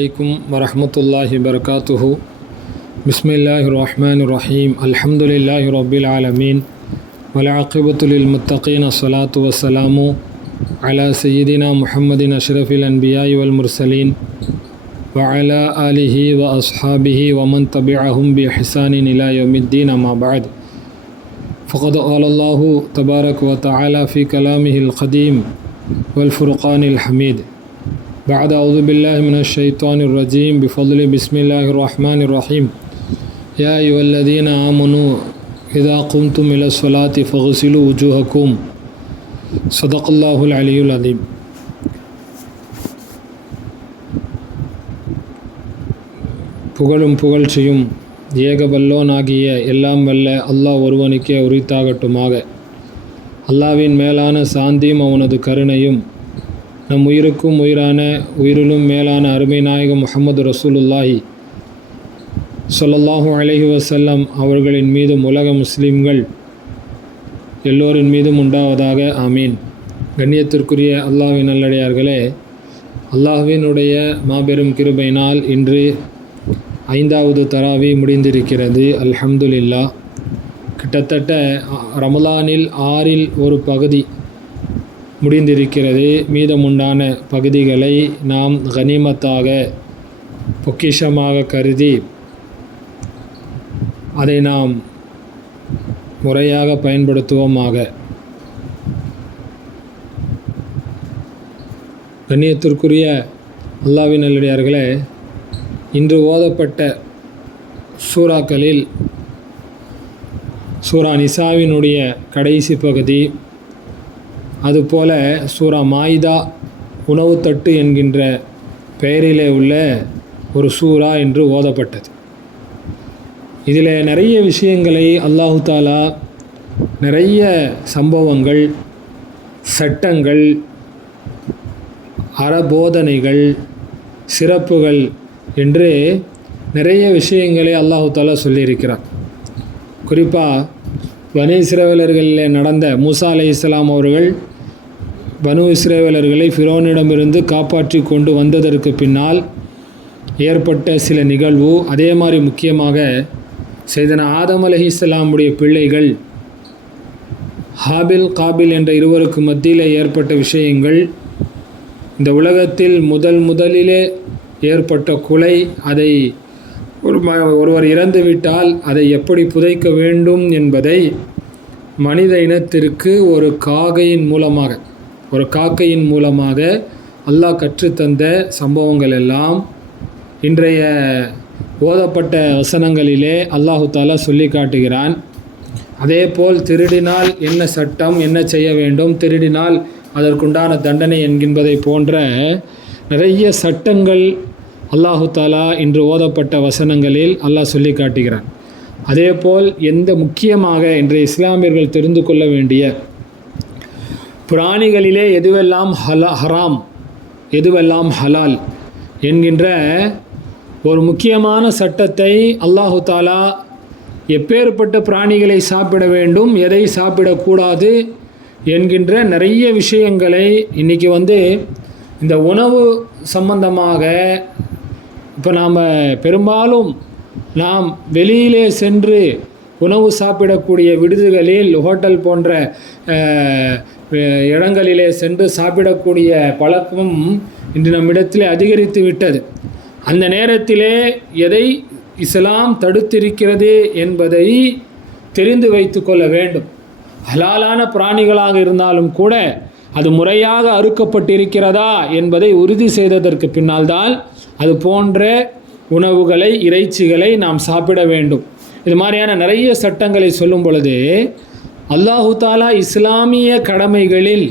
அலைக்கும் வரஹ்மத்துல்லாஹி வபரகாத்துஹு. பிஸ்மில்லாஹிர் ரஹ்மானிர் ரஹீம். அல்ஹம்துலில்லாஹி ரப்பில் ஆலமீன். வல் ஆகிபத்து லில் முத்தகீன். அஸ்ஸலாத்து வஸ்ஸலாமு அலா சய்யிதினா முஹம்மதின் அஷ்ரஃபில் அன்பியாஇ வல் முர்சலீன் வ அலா ஆலிஹி வ அஸ்ஹாபிஹி வ மன் தபிஅஹும் பி இஹ்சானின் இலா யௌமித்தீன். அம்மா பஅத். ஃபகத் क़ாலல்லாஹு தபாரக வ தஆலா ஃபீ கலாமிஹில் கதீம் வல் ஃபுர்கானில் ஹமீத். بعد أعوذ بالله من الشيطان الرجيم بفضل بسم الله الرحمن الرحيم. يا أيها الذين آمنوا إذا قمتم إلى الصلاة فاغسلوا وجوهكم. صدق الله العلي العظيم. புகழும் புகழ்ச்சியும் ஏக வல்லோனாகிய எல்லாம் வல்ல அல்லாஹ் ஒருவனுக்கே உரித்தாகட்டுமாக. அல்லாஹ்வின் மேலான சாந்தியும் அவனது கருணையும் நம் உயிருக்கும் உயிரான உயிரிலும் மேலான அருமை நாயகம் முஹம்மது ரசூலுல்லாஹி ஸல்லல்லாஹு அலைஹி வஸல்லம் அவர்களின் மீதும் உலக முஸ்லீம்கள் எல்லோரின் மீதும் உண்டாவதாக. ஆமீன். கண்ணியத்திற்குரிய அல்லாஹ்வின் நல்லடியார்களே, அல்லாஹ்வினுடைய மாபெரும் கிருபையினால் இன்று 5வது தராவி முடிந்திருக்கிறது. அல்ஹம்துலில்லாஹ். கிட்டத்தட்ட ரமலானில் 6இல் ஒரு பகுதி முடிந்திருக்கிறது. மீதமுண்டான பகுதிகளை நாம் கனிமத்தாக பொக்கிஷமாக கருதி அதை நாம் முறையாக பயன்படுத்துவோமாக. கண்ணியத்திற்குரிய அல்லாஹ்வின் நல்லடியார்களே, இன்று ஓதப்பட்ட சூறாக்களில் சூரா நிசாவினுடைய கடைசி பகுதி, அதுபோல சூரா மாயிதா உணவு தட்டு என்கின்ற பெயரிலே உள்ள ஒரு சூரா என்று ஓதப்பட்டது. இதில் நிறைய விஷயங்களை அல்லாஹு தாலா நிறைய சம்பவங்கள், சட்டங்கள், அறபோதனைகள், சிறப்புகள் என்று நிறைய விஷயங்களை அல்லாஹு தாலா சொல்லியிருக்கிறார். குறிப்பாக பனு இஸ்ரவேலர்களில் நடந்த மூசா அலைஹிஸ்ஸலாம் அவர்கள் பனு இஸ்ரவேலர்களை ஃபிரௌனிடமிருந்து காப்பாற்றி கொண்டு வந்ததற்கு பின்னால் ஏற்பட்ட சில நிகழ்வு, அதே மாதிரி முக்கியமாக சையதனா ஆதம் அலைஹிஸ்ஸலாமுடைய பிள்ளைகள் ஹாபில் காபில் என்ற இருவருக்கு மத்தியில் ஏற்பட்ட விஷயங்கள், இந்த உலகத்தில் முதலிலே ஏற்பட்ட கொலை, அதை ஒருவர் இறந்துவிட்டால் அதை எப்படி புதைக்க வேண்டும் என்பதை மனித இனத்திற்கு ஒரு காக்கையின் மூலமாக அல்லாஹ் கற்றுத்தந்த சம்பவங்கள் எல்லாம் இன்றைய ஓதப்பட்ட வசனங்களிலே அல்லாஹு தாலா சொல்லி காட்டுகிறான். அதேபோல் திருடினால் என்ன சட்டம், என்ன செய்ய வேண்டும், திருடினால் அதற்குண்டான தண்டனை என்கின்றதை போன்ற நிறைய சட்டங்கள் அல்லாஹு தாலா இன்று ஓதப்பட்ட வசனங்களில் அல்லாஹ் சொல்லி காட்டுகிறான். அதேபோல் முக்கியமாக இன்றைய இஸ்லாமியர்கள் தெரிந்து கொள்ள வேண்டிய பிராணிகளிலே எதுவெல்லாம் ஹராம், எதுவெல்லாம் ஹலால் என்கின்ற ஒரு முக்கியமான சட்டத்தை அல்லாஹு தாலா எப்பேற்பட்ட பிராணிகளை சாப்பிட வேண்டும், எதை சாப்பிடக்கூடாது என்கின்ற நிறைய விஷயங்களை இன்றைக்கி இந்த உணவு சம்பந்தமாக இப்போ நாம் பெரும்பாலும் நாம் வெளியிலே சென்று உணவு சாப்பிடக்கூடிய விடுதிகளில், ஹோட்டல் போன்ற இடங்களிலே சென்று சாப்பிடக்கூடிய பழக்கம் இன்று நம்மிடத்தில் அதிகரித்து விட்டது. அந்த நேரத்திலே எதை இஸ்லாம் தடுத்திருக்கிறது என்பதை தெரிந்து வைத்து கொள்ள வேண்டும். ஹலாலான பிராணிகளாக இருந்தாலும் கூட அது முறையாக அறுக்கப்பட்டிருக்கிறதா என்பதை உறுதி செய்ததற்கு பின்னால்தான் அது போன்ற உணவுகளை, இறைச்சிகளை நாம் சாப்பிட வேண்டும். இது மாதிரியான நிறைய சட்டங்களை சொல்லும் பொழுது அல்லாஹு தாலா இஸ்லாமிய கடமைகளில்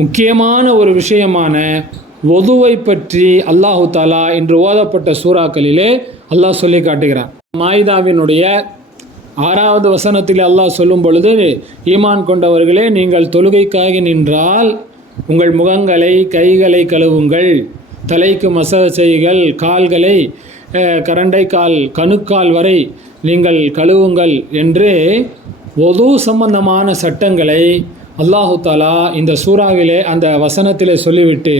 முக்கியமான ஒரு விஷயமான ஒதுவை பற்றி அல்லாஹு தாலா இன்று ஓதப்பட்ட சூறாக்களிலே அல்லாஹ் சொல்லி காட்டுகிறான். மாயிதாவினுடைய 6வது வசனத்தில் அல்லாஹ் சொல்லும் பொழுது, ஈமான் கொண்டவர்களே, நீங்கள் தொழுகைக்காக நின்றால் உங்கள் முகங்களை, கைகளை கழுவுங்கள், தலைக்கு மசாஜ் செய்யுங்கள், கால்களை கரண்டைக்கால் கணுக்கால் வரை நீங்கள் கழுவுங்கள் என்று ஒது சம்பந்தமான சட்டங்களை அல்லாஹு தாலா இந்த சூறாவிலே அந்த வசனத்திலே சொல்லிவிட்டு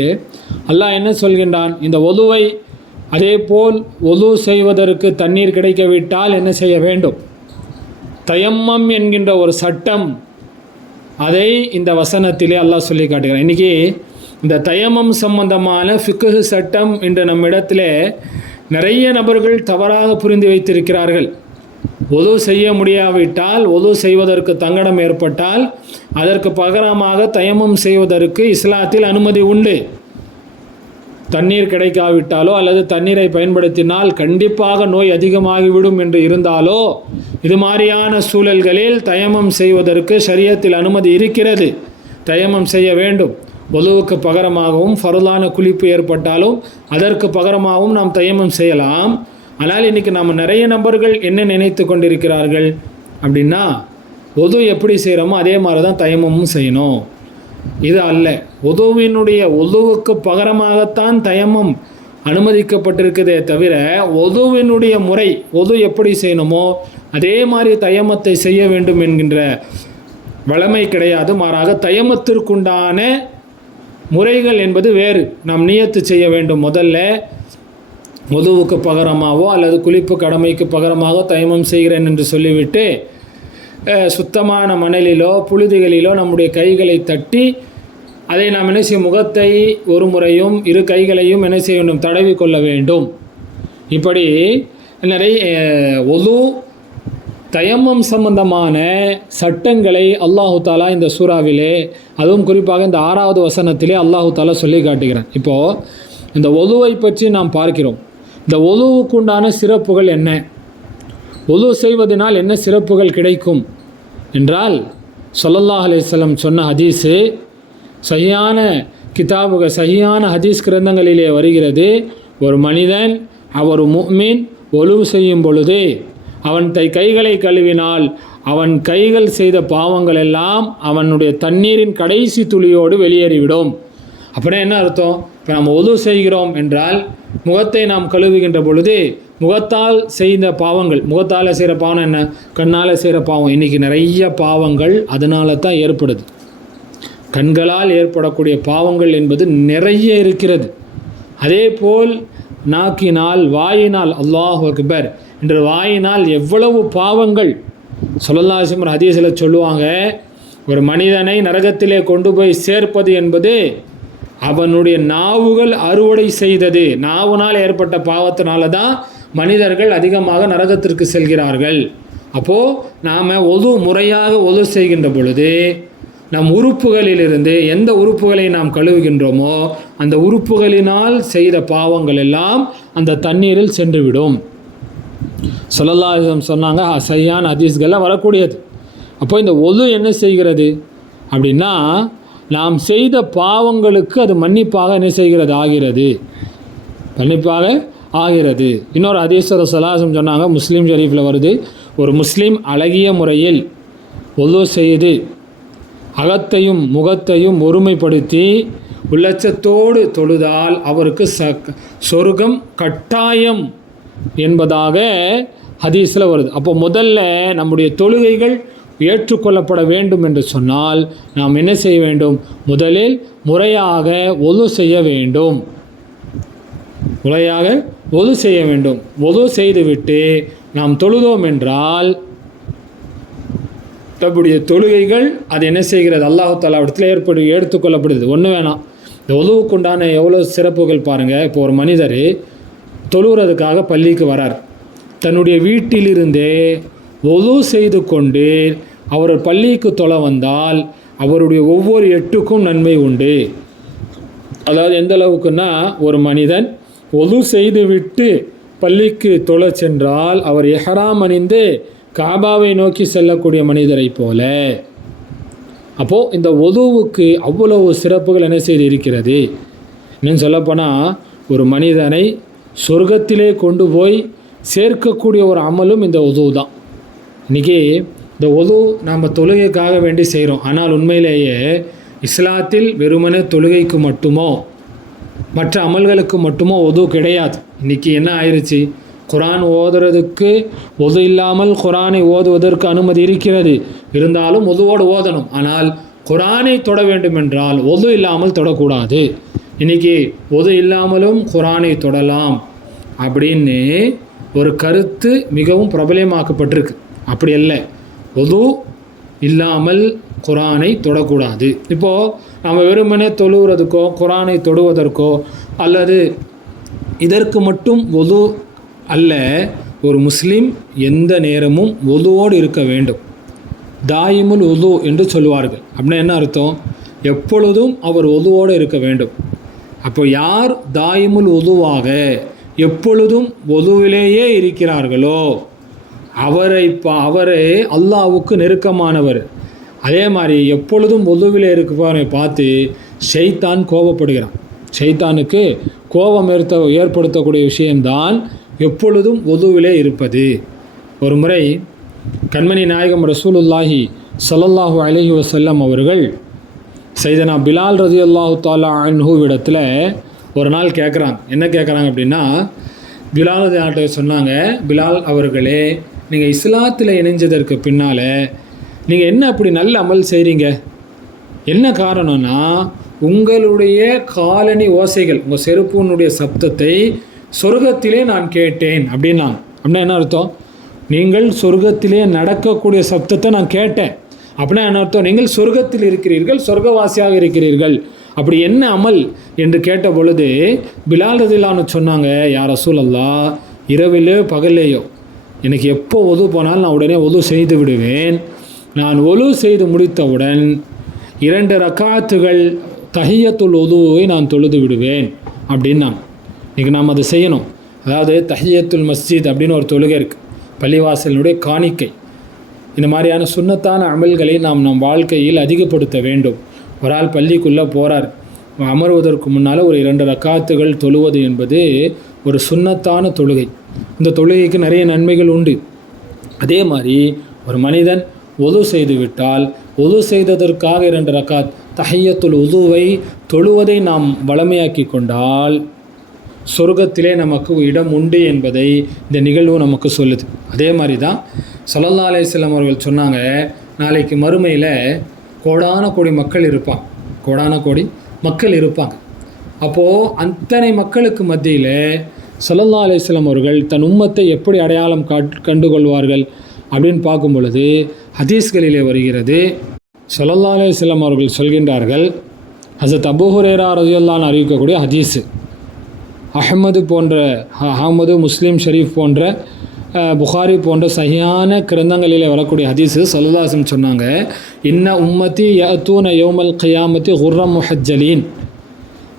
அல்லாஹ் என்ன சொல்கின்றான், இந்த ஒதுவை அதே போல் ஒது செய்வதற்கு தண்ணீர் கிடைக்கவிட்டால் என்ன செய்ய வேண்டும், தயம்மம் என்கின்ற ஒரு சட்டம், அதை இந்த வசனத்திலே அல்லாஹ் சொல்லி காட்டுகிறான். இன்றைக்கி இந்த தயம்மம் சம்பந்தமான ஃபிக்ஹ் சட்டம் என்ற நம்மிடத்திலே நிறைய நபர்கள் தவறாக புரிந்து வைத்திருக்கிறார்கள். ஒது செய்ய முடியாவிட்டால், ஒது செய்வதற்கு தங்கடம் ஏற்பட்டால் அதற்கு பகரமாக தயம்மம் செய்வதற்கு இஸ்லாத்தில் அனுமதி உண்டு. தண்ணீர் கிடைக்காவிட்டாலோ அல்லது தண்ணீரை பயன்படுத்தினால் கண்டிப்பாக நோய் அதிகமாகிவிடும் என்று இருந்தாலோ இது மாதிரியான சூழல்களில் தயம்மம் செய்வதற்கு ஷரியத்தில் அனுமதி இருக்கிறது. தயம்மம் செய்ய வேண்டும். ஒதுவுக்கு பகரமாகவும் ஃபர்லான குளிப்பு ஏற்பட்டாலும் அதற்கு பகரமாகவும் நாம் தயம்மம் செய்யலாம். ஆனால் இன்றைக்கி நாம் நிறைய நபர்கள் என்ன நினைத்து கொண்டிருக்கிறார்கள் அப்படின்னா, ஒது எப்படி செய்கிறோமோ அதே மாதிரி தான் தயம்மமும் செய்யணும். இது அல்ல. ஒதுவுக்கு பகரமாகத்தான் தயம்மம் அனுமதிக்கப்பட்டிருக்கிறதே தவிர ஒதுவினுடைய முறை, ஒது எப்படி செய்யணுமோ அதே மாதிரி தயம்மத்தை செய்ய வேண்டும் என்கின்ற வழமை கிடையாது. மாறாக தயம்மத்திற்குண்டான முறைகள் என்பது வேறு. நாம் நியத்து செய்ய வேண்டும். முதல்ல ஒதுவுக்கு பகரமாகவோ அல்லது குளிப்பு கடமைக்கு பகரமாக தயம்மம் செய்கிறேன் என்று சொல்லிவிட்டு சுத்தமான மணலிலோ புழுதிகளிலோ நம்முடைய கைகளை தட்டி அதை நாம் என்ன செய்ய, முகத்தை ஒரு முறையும் இரு கைகளையும் என்ன செய்ய வேண்டும், தடவி கொள்ள வேண்டும். இப்படி நிறைய ஒது தயம்மம் சம்பந்தமான சட்டங்களை அல்லாஹு தாலா இந்த சூறாவிலே, அதுவும் குறிப்பாக இந்த 6வது வசனத்திலே அல்லாஹு தாலா சொல்லி காட்டுகிறான். இப்போது இந்த ஒதுவை பற்றி நாம் பார்க்கிறோம். இந்த ஒதுவுக்குண்டான சிறப்புகள் என்ன, ஒது செய்வதனால் என்ன சிறப்புகள் கிடைக்கும் என்றால், ஸல்லல்லாஹு அலைஹி வஸல்லம் சொன்ன ஹதீஸு சஹீஹான சஹீஹான ஹதீஸ் கிரந்தங்களிலே வருகிறது. ஒரு மனிதன், அவர் முஃமின், ஒழுவு செய்யும் பொழுது அவன் கைகளை கழுவினால் அவன் கைகள் செய்த பாவங்கள் எல்லாம் அவனுடைய தண்ணீரின் கடைசி துளியோடு வெளியேறிவிடும். அப்படின்னா என்ன அர்த்தம்? இப்போ நம்ம ஒது செய்கிறோம் என்றால் முகத்தை நாம் கழுவுகின்ற பொழுது முகத்தால் செய்த பாவங்கள், முகத்தால் செய்கிற பாவம் என்ன, கண்ணால் செய்கிற பாவம். இன்றைக்கி நிறைய பாவங்கள் அதனால தான் ஏற்படுது. கண்களால் ஏற்படக்கூடிய பாவங்கள் என்பது நிறைய இருக்கிறது. அதே போல் நாக்கினால், வாயினால், அல்லாஹு அக்பர் என்ற வாயினால் எவ்வளவு பாவங்கள். ஸல்லல்லாஹு அலைஹி வஸல்லம் ஹதீஸில் சொல்லுவாங்க, ஒரு மனிதனை நரகத்திலே கொண்டு போய் சேர்ப்பது என்பது அவனுடைய நாவுகள் அறுவடை செய்தது. நாவுனால் ஏற்பட்ட பாவத்தினால தான் மனிதர்கள் அதிகமாக நரகத்திற்கு செல்கிறார்கள். அப்போது நாம் முறையாக ஒது செய்கின்ற பொழுது நம் உறுப்புகளிலிருந்து எந்த உறுப்புகளை நாம் கழுவுகின்றோமோ அந்த உறுப்புகளினால் செய்த பாவங்கள் எல்லாம் அந்த தண்ணீரில் சென்றுவிடும். ஸல்லல்லாஹு அலைஹி வஸல்லம் சொன்னாங்க, சஹீஹான ஹதீஸ்கள்லாம் வரக்கூடியது. அப்போ இந்த ஒது என்ன செய்கிறது அப்படின்னா, நாம் செய்த பாவங்களுக்கு அது மன்னிப்பாக என்ன செய்கிறது, ஆகிறது, மன்னிப்பாக ஆகிறது. இன்னொரு ஹதீஸ் ஸல்லல்லாஹு சொன்னாங்க, முஸ்லீம் ஷரீஃபில் வருது, ஒரு முஸ்லீம் அழகிய முறையில் ஒது செய்து அகத்தையும் முகத்தையும் ஒருமைப்படுத்தி உள்ளச்சத்தோடு தொழுதால் அவருக்கு சொர்க்கம் கட்டாயம் என்பதாக ஹதீஸில் வருது. அப்போ முதல்ல நம்முடைய தொழுகைகள் ஏற்றுக்கொள்ளப்பட வேண்டும் என்று சொன்னால் நாம் என்ன செய்ய வேண்டும், முதலில் முறையாக ஒது செய்ய வேண்டும். முறையாக ஒது செய்ய வேண்டும். ஒது செய்துவிட்டு நாம் தொழுதோம் என்றால் நம்முடைய தொழுகைகள் அது என்ன செய்கிறது, அல்லாஹு தஆலா இடத்துல எடுத்துக்கொள்ளப்படுது. ஒன்று வேணாம், இந்த ஒதுவுக்குண்டான எவ்வளோ சிறப்புகள் பாருங்கள். இப்போ ஒரு மனிதர் தொழுகிறதுக்காக பள்ளிக்கு வரார். தன்னுடைய வீட்டிலிருந்தே ஒது செய்து கொண்டு அவர் பள்ளிக்கு தொலை வந்தால் அவருடைய ஒவ்வொரு எட்டுக்கும் நன்மை உண்டு. அதாவது எந்த அளவுக்குன்னா, ஒரு மனிதன் ஒது செய்து விட்டு பள்ளிக்கு தொலை சென்றால் அவர் இஹ்ராம் அணிந்து காபாவை நோக்கி செல்லக்கூடிய மனிதரை போல. அப்போது இந்த ஒதுவுக்கு அவ்வளவு சிறப்புகள் என்ன செய்து இருக்கிறது. இன்னும் சொல்லப்போனால் ஒரு மனிதனை சொர்க்கத்திலே கொண்டு போய் சேர்க்கக்கூடிய ஒரு அமலும் இந்த ஒது தான். இன்றைக்கி இந்த ஒது நாம் தொழுகைக்காக வேண்டி செய்கிறோம். ஆனால் உண்மையிலேயே இஸ்லாத்தில் வெறுமனே தொழுகைக்கு மட்டுமோ மற்ற அமல்களுக்கு மட்டுமோ ஒது கிடையாது. இன்றைக்கி என்ன ஆயிடுச்சு, குரான் ஓதுறதுக்கு ஒது இல்லாமல் குரானை ஓதுவதற்கு அனுமதி இருக்கிறது. இருந்தாலும் ஒதுவோடு ஓதணும். ஆனால் குரானை தொட வேண்டும் என்றால் ஒது இல்லாமல் தொடக்கூடாது. இன்றைக்கி ஒது இல்லாமலும் குரானை தொடலாம் அப்படின்னு ஒரு கருத்து மிகவும் பிரபலமாக்கப்பட்டிருக்கு. அப்படி இல்லை, ஒது இல்லாமல் குரானை தொடக்கூடாது. இப்போது நம்ம வெறுமனே தொழுகிறதுக்கோ குரானை தொடுவதற்கோ அல்லது இதற்கு மட்டும் ஒது அல்ல. ஒரு முஸ்லீம் எந்த நேரமும் ஒதுவோடு இருக்க வேண்டும். தாயிமுல் உது என்று சொல்லுவார்கள். அப்படின்னா என்ன அர்த்தம்? எப்பொழுதும் அவர் ஒதுவோடு இருக்க வேண்டும். அப்போ யார் தாயிமுல் உதுவாக எப்பொழுதும் ஒதுவிலேயே இருக்கிறார்களோ அவரே அல்லாஹ்வுக்கு நெருக்கமானவர். அதே மாதிரி எப்பொழுதும் ஒதுவிலே இருப்பவரை பார்த்து ஷைத்தான் கோபப்படுகிறான். ஷைத்தானுக்கு கோபம் ஏற்படுத்தக்கூடிய விஷயம்தான் எப்பொழுதும் ஒதுவிலே இருப்பது. ஒரு முறை கண்மணி நாயகம் ரசூலுல்லாஹி ஸல்லல்லாஹு அலைஹி வஸல்லம் அவர்கள் சையதனா பிலால் ரலியல்லாஹு தஆலா அன்ஹுவிடத்தில் ஒரு நாள் கேட்குறாங்க. என்ன கேட்குறாங்க அப்படின்னா, பிலால் ரலியல்லாஹு சொன்னாங்க, பிலால் அவர்களே, நீங்கள் இஸ்லாத்தில் இணைஞ்சதற்கு பின்னால் நீங்கள் என்ன அப்படி நல்ல அமல் செய்கிறீங்க? என்ன காரணம்னா, உங்களுடைய காலணி ஓசைகள், உங்கள் செருப்புனுடைய சப்தத்தை சொர்க்கத்திலே நான் கேட்டேன் அப்படின்னாங்க. அப்படின்னா என்ன அர்த்தம்? நீங்கள் சொர்க்கத்திலே நடக்கக்கூடிய சப்தத்தை நான் கேட்டேன். அப்படின்னா என்ன அர்த்தம்? நீங்கள் சொர்க்கத்தில் இருக்கிறீர்கள், சொர்க்கவாசியாக இருக்கிறீர்கள். அப்படி என்ன அமல் என்று கேட்ட பொழுது பிலால் ரலியல்லாஹு சொன்னாங்க, யா ரசூலல்லாஹ், இரவிலே பகல்லையோ எனக்கு எப்போ ஒது போனாலும் நான் உடனே ஒது செய்து விடுவேன். நான் ஒது செய்து முடித்தவுடன் 2 ரக்காத்துகள் தஹியத்துல் உதுவை நான் தொழுது விடுவேன் அப்படின்னாங்க. இன்றைக்கி நாம் அதை செய்யணும். அதாவது தஹியத்துல் மஸ்ஜித் அப்படின்னு ஒரு தொழுகை இருக்குது, பள்ளிவாசலினுடைய காணிக்கை. இந்த மாதிரியான சுன்னத்தான அமல்களை நாம் நம் வாழ்க்கையில் அதிகப்படுத்த வேண்டும். ஒரு ஆள் பள்ளிக்குள்ளே போகிறார், அமர்வதற்கு முன்னால் ஒரு 2 ரக்காத்துகள் தொழுவது என்பது ஒரு சுன்னத்தான தொழுகை. இந்த தொழுகைக்கு நிறைய நன்மைகள் உண்டு. அதே மாதிரி ஒரு மனிதன் ஒது செய்து விட்டால் ஒது செய்ததற்காக 2 ரக்காத் தஹியத்துல் உதுவை தொழுவதை நாம் வளமையாக்கி கொண்டால் சொர்க்கத்திலே நமக்கு இடம் உண்டு என்பதை இந்த நிகழ்வு நமக்கு சொல்லுது. அதே மாதிரி தான் ஸல்லல்லாஹு அலைஹி வஸல்லம் அவர்கள் சொன்னாங்க, நாளைக்கு மறுமையில் கோடான கோடி மக்கள் இருப்பாங்க, கோடான கோடி மக்கள் இருப்பாங்க. அப்போது அத்தனை மக்களுக்கு மத்தியில் ஸல்லல்லாஹு அலைஹி வஸல்லம் அவர்கள் தன் உம்மத்தை எப்படி அடையாளம் கண்டுகொள்வார்கள் அப்படின்னு பார்க்கும் பொழுது ஹதீஸ்களிலே வருகிறது. ஸல்லல்லாஹு அலைஹி வஸல்லம் அவர்கள் சொல்கின்றார்கள், ஹஸரத் அபூ ஹுரைரா ரலியல்லாஹு அன்ஹு அறிவிக்கக்கூடிய ஹதீஸு, அஹ்மது முஸ்லீம் ஷரீஃப் போன்ற புகாரி போன்ற சஹியான கிரந்தங்களில் வரக்கூடிய ஹதீஸு. ஸல்லல்லாஹு அலைஹி வஸல்லம் சொன்னாங்க, இன்ன உம்மத்தி யஅத்தூன யௌமல் கியாமத்தி குர்ரம் முஹஜ்ஜலீன்,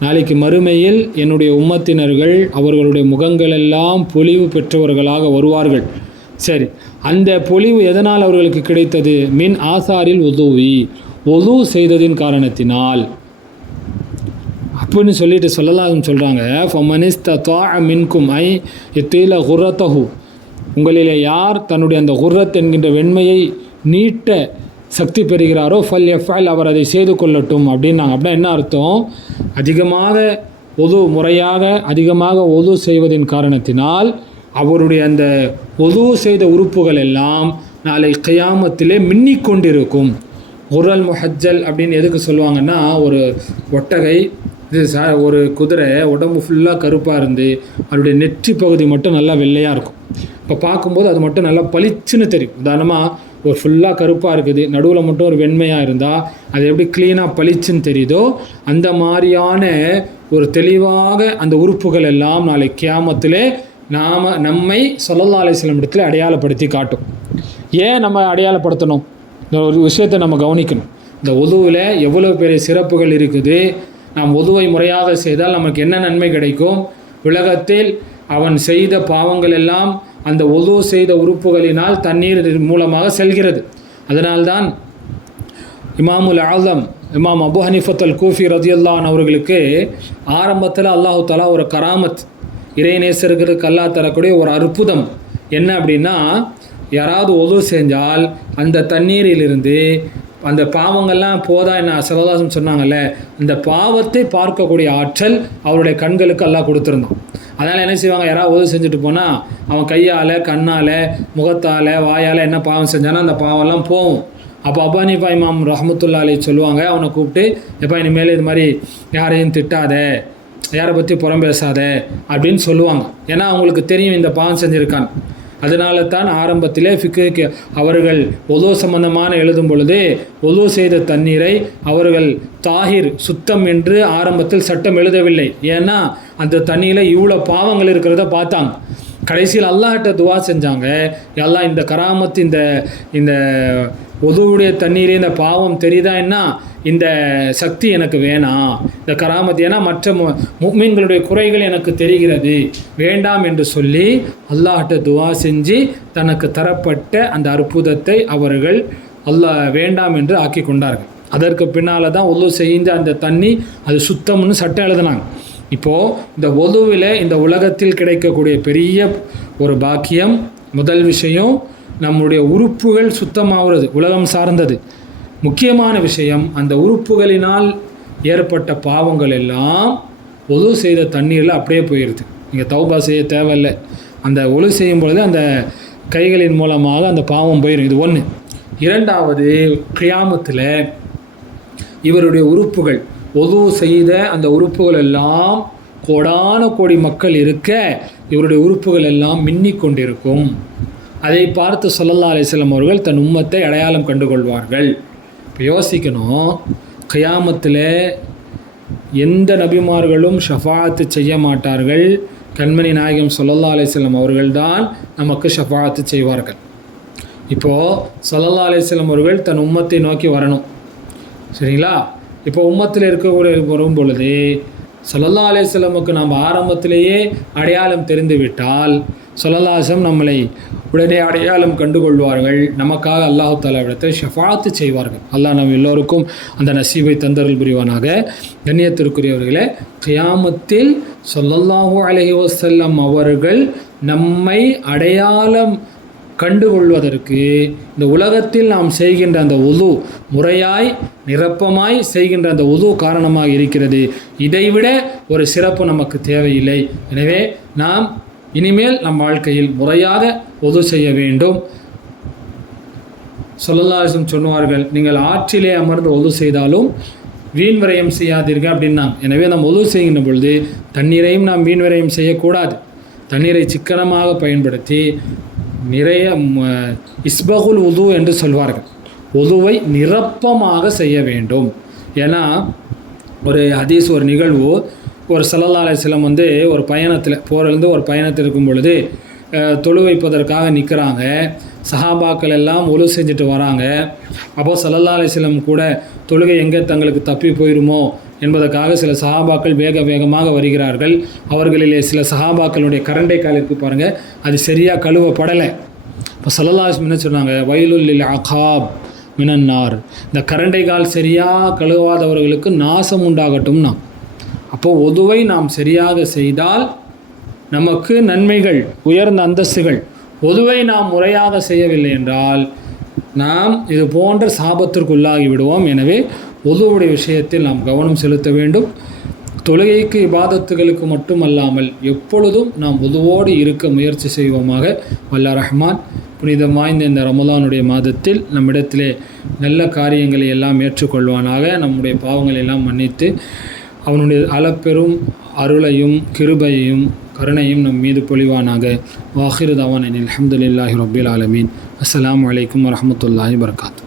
நாளைக்கு மறுமையில் என்னுடைய உம்மத்தினர்கள் அவர்களுடைய முகங்களெல்லாம் பொலிவு பெற்றவர்களாக வருவார்கள். சரி, அந்த பொலிவு எதனால் அவர்களுக்கு கிடைத்தது? மின் ஆசாரில் உதுவி, ஒது செய்ததின் காரணத்தினால் அப்படின்னு சொல்லிட்டு ஸல்லல்லாஹு அலைஹி வஸல்லம் சொல்கிறாங்க, ஃபமனிஸ்ததாஅ மின்கும் ஐ யத்தீல குர்ரத்தஹு, உங்களிலே யார் தன்னுடைய அந்த குர்ரத் என்கின்ற வெண்மையை நீட்ட சக்தி பெறுகிறாரோ ஃபல் எஃப்அல், அவர் அதை செய்து கொள்ளட்டும் அப்படின்னாங்க. அப்படின்னா என்ன அர்த்தம்? அதிகமாக ஒது முறையாக அதிகமாக ஒது செய்வதின் காரணத்தினால் அவருடைய அந்த ஒது செய்த உறுப்புகள் எல்லாம் நாளை கியாமத்திலே மின்னிக்கொண்டிருக்கும். குர்ரல் முஹஜ்ஜல் அப்படின்னு எதுக்கு சொல்லுவாங்கன்னா, ஒரு ஒட்டகை ஒரு குதிரை உடம்பு ஃபுல்லாக கருப்பாக இருந்து அதனுடைய நெற்றி பகுதி மட்டும் நல்லா வெள்ளையாக இருக்கும். இப்போ பார்க்கும்போது அது மட்டும் நல்லா பளிச்சுன்னு தெரியும். உதாரணமாக ஒரு ஃபுல்லாக கருப்பாக இருக்குது, நடுவில் மட்டும் ஒரு வெண்மையாக இருந்தால் அது எப்படி க்ளீனாக பளிச்சுன்னு தெரியுதோ அந்த மாதிரியான ஒரு தெளிவாக அந்த உறுப்புகள் எல்லாம் நாளை கியாமத்திலே நம்மை ஸல்லல்லாஹு அலைஹி வஸல்லம் இடத்துல அடையாளப்படுத்தி காட்டும். ஏன் நம்ம அடையாளப்படுத்தணும்? இந்த ஒரு விஷயத்தை நம்ம கவனிக்கணும். இந்த உதுவில் எவ்வளோ பெரிய சிறப்புகள் இருக்குது. நாம் உதுவை முறையாக செய்தால் நமக்கு என்ன நன்மை கிடைக்கும்? உலகத்தில் அவன் செய்த பாவங்கள் எல்லாம் அந்த உது செய்த உறுப்புகளினால் தண்ணீர் மூலமாக செல்கிறது. அதனால்தான் இமாமுல் ஆலம் இமாம் அபு ஹனீஃபத் அல் கூஃபி ரலியல்லாஹு அன்ஹு அவர்களுக்கு ஆரம்பத்தில் அல்லாஹு தஆலா ஒரு கராமத், இறைநேசர்களுக்கு அல்லாஹ் தரக்கூடிய ஒரு அற்புதம் என்ன அப்படின்னா, யாராவது உது செஞ்சால் அந்த தண்ணீரிலிருந்து அந்த பாவங்கள்லாம் போதா என்ன ஸல்லல்லாஹு அலைஹி வஸல்லம் சொன்னாங்கல்ல, அந்த பாவத்தை பார்க்கக்கூடிய ஆற்றல் அவருடைய கண்களுக்கு அல்லாஹ் கொடுத்துருந்தான். அதனால் என்ன செய்வாங்க, யாராவது உதவி செஞ்சுட்டு போனால் அவன் கையால் கண்ணால் முகத்தால் வாயால் என்ன பாவம் செஞ்சானோ அந்த பாவம்லாம் போகும். அப்போ அபூ ஹனீஃபா இமாம் ரஹ்மத்துல்லாஹி அலைஹி சொல்லுவாங்க, அவனை கூப்பிட்டு, எப்போ இனிமேல் இது மாதிரி யாரையும் திட்டாத, யாரை பற்றி புறம் பேசாத அப்படின்னு சொல்லுவாங்க. ஏன்னா அவங்களுக்கு தெரியும் இந்த பாவம் செஞ்சுருக்கான். அதனால தான் ஆரம்பத்திலே ஃபிக்குக்கு அவர்கள் ஒது சம்பந்தமான எழுதும் பொழுது ஒது செய்த தண்ணீரை அவர்கள் தாஹிர் சுத்தம் என்று ஆரம்பத்தில் சட்டம் எழுதவில்லை. ஏன்னா அந்த தண்ணியில் இவ்வளோ பாவங்கள் இருக்கிறத பார்த்தாங்க. கடைசியில் அல்லாஹ்கிட்ட துவா செஞ்சாங்க, எல்லாம் இந்த கராமத்து இந்த ஒதுவுடைய தண்ணீரே இந்த பாவம் தெரியுதா, என்ன இந்த சக்தி எனக்கு வேணாம், இந்த கராமத்து, ஏன்னா மற்ற முஃமின்களுடைய குறைகள் எனக்கு தெரிகிறது, வேண்டாம் என்று சொல்லி அல்லாஹ்கிட்ட துவா செஞ்சு தனக்கு தரப்பட்ட அந்த அற்புதத்தை அவர்கள் அல்லாஹ் வேண்டாம் என்று ஆக்கி கொண்டார்கள். அதற்கு பின்னால் தான் ஒது செய்த அந்த தண்ணி அது சுத்தம்னு சட்டம் எழுதினாங்க. இப்போது இந்த ஒதுவில் இந்த உலகத்தில் கிடைக்கக்கூடிய பெரிய ஒரு பாக்கியம், முதல் விஷயம் நம்முடைய உறுப்புகள் சுத்தமாகிறது, உலகம் சார்ந்தது. முக்கியமான விஷயம், அந்த உறுப்புகளினால் ஏற்பட்ட பாவங்கள் எல்லாம் ஒது செய்த தண்ணீரில் அப்படியே போயிடுது. நீங்கள் தௌபா செய்ய தேவையில்லை. அந்த ஒது செய்யும் பொழுது அந்த கைகளின் மூலமாக அந்த பாவம் போயிடும். இது ஒன்று. இரண்டாவது, கியாமத்தில் இவருடைய உறுப்புகள் ஒது செய்த அந்த உறுப்புகள் எல்லாம் கோடான கோடி மக்கள் இருக்க இவருடைய உறுப்புகள் எல்லாம் மின்னிக் கொண்டிருக்கும். அதை பார்த்து ஸல்லல்லாஹு அலைஹி வஸல்லம் அவர்கள் தன் உம்மத்தை அடையாளம் கண்டுகொள்வார்கள். இப்போ யோசிக்கணும், கியாமத்தில் எந்த நபிமார்களும் ஷஃபாஅத்து செய்ய மாட்டார்கள். கண்மணி நாயகம் ஸல்லல்லாஹு அலைஹி வஸல்லம் அவர்கள்தான் நமக்கு ஷஃபாஅத்து செய்வார்கள். இப்போது ஸல்லல்லாஹு அலைஹி வஸல்லம் அவர்கள் தன் உம்மத்தை நோக்கி வரணும், சரிங்களா? இப்போ உம்மத்தில் இருக்கக்கூடிய வரும் பொழுது ஸல்லல்லாஹு அலைஹி வஸல்லமுக்கு நாம் ஆரம்பத்திலேயே அடையாளம் தெரிந்து விட்டால் ஸல்லல்லாஹு அலைஹி வஸல்லம் நம்மளை உடனே அடையாளம் கண்டுகொள்வார்கள். நமக்காக அல்லாஹ் தஆலா இடத்தில் ஷஃபாஅத்து செய்வார்கள். அல்லாஹ் நம் எல்லோருக்கும் அந்த நசீபை தந்தருள் புரிவானாக. கண்ணியத்திற்குரியவர்களே, கியாமத்தில் ஸல்லல்லாஹு அலைஹி வஸல்லம் அவர்கள் நம்மை அடையாளம் கண்டுகொள்வதற்கு இந்த உலகத்தில் நாம் செய்கின்ற அந்த உது, முறையாய் நிரப்பமாய் செய்கின்ற அந்த உது காரணமாக இருக்கிறது. இதைவிட ஒரு சிறப்பு நமக்கு தேவையில்லை. எனவே நாம் இனிமேல் நம் வாழ்க்கையில் முறையாக உது செய்ய வேண்டும். ஸல்லல்லாஹு அலைஹி வஸல்லம் சொன்னார்கள், நீங்கள் ஆற்றிலே அமர்ந்து உது செய்தாலும் வீண் விரயம் செய்யாதீர்கள் அப்படின்னா. எனவே நாம் உது செய்கின்ற பொழுது தண்ணீரையும் நாம் வீண் விரயம் செய்யக்கூடாது. தண்ணீரை சிக்கனமாக பயன்படுத்தி நிறைய இஸ்பகுல் உது என்று சொல்வார்கள், உதுவை நிரப்பமாக செய்ய வேண்டும். ஏன்னா ஒரு ஹதீஸ், ஒரு நிகழ்வு, ஒரு ஸல்லல்லாஹு அலைஹி வஸல்லம் ஒரு பயணத்தில் போரிலிருந்து ஒரு பயணத்தில் இருக்கும் பொழுது தொழு வைப்பதற்காக நிற்கிறாங்க. சஹாபாக்கள் எல்லாம் ஒழு செஞ்சுட்டு வராங்க. அப்போது ஸல்லல்லாஹு அலைஹி வஸல்லம் கூட தொழுகை எங்கே தங்களுக்கு தப்பி போயிடுமோ என்பதற்காக சில சஹாபாக்கள் வேகமாக வருகிறார்கள். அவர்களிலே சில சஹாபாக்களுடைய கரண்டை கால் இருக்குது பாருங்கள், அது சரியாக கழுவப்படலை. இப்போ ஸல்லல்லாஹு அலைஹி வஸல்லம் என்ன சொன்னாங்க, வயலுல் லில் அகாப் மினன்னார், இந்த கரண்டை கால் சரியாக கழுவாதவர்களுக்கு நாசம் உண்டாகட்டும்னா. அப்போது ஒதுவை நாம் சரியாக செய்தால் நமக்கு நன்மைகள், உயர்ந்த அந்தஸ்துகள். ஒதுவை நாம் முறையாக செய்யவில்லை என்றால் நாம் இது போன்ற சாபத்திற்குள்ளாகி விடுவோம். எனவே ஒதுவுடைய விஷயத்தில் நாம் கவனம் செலுத்த வேண்டும். தொழுகைக்கு இபாதத்துகளுக்கு மட்டுமல்லாமல் எப்பொழுதும் நாம் ஒதுவோடு இருக்க முயற்சி செய்வோமாக. வல்ல ரஹ்மான் புனிதம் வாய்ந்த இந்த ரமலானுடைய மாதத்தில் நம்மிடத்திலே நல்ல காரியங்களை எல்லாம் ஏற்றுக்கொள்வானாக. நம்முடைய பாவங்களை எல்லாம் மன்னித்து அவனுடைய அளப்பெரும் அருளையும் கிருபையையும் கருணையும் நம் மீது பொழிவானாக. வாஹிரு தவான் அல்ஹம்துலில்லாஹி ரப்பில் ஆலமீன். அஸ்ஸலாமு அலைக்கும் வரஹ்மத்துல்லாஹி வபரகாத்துஹு.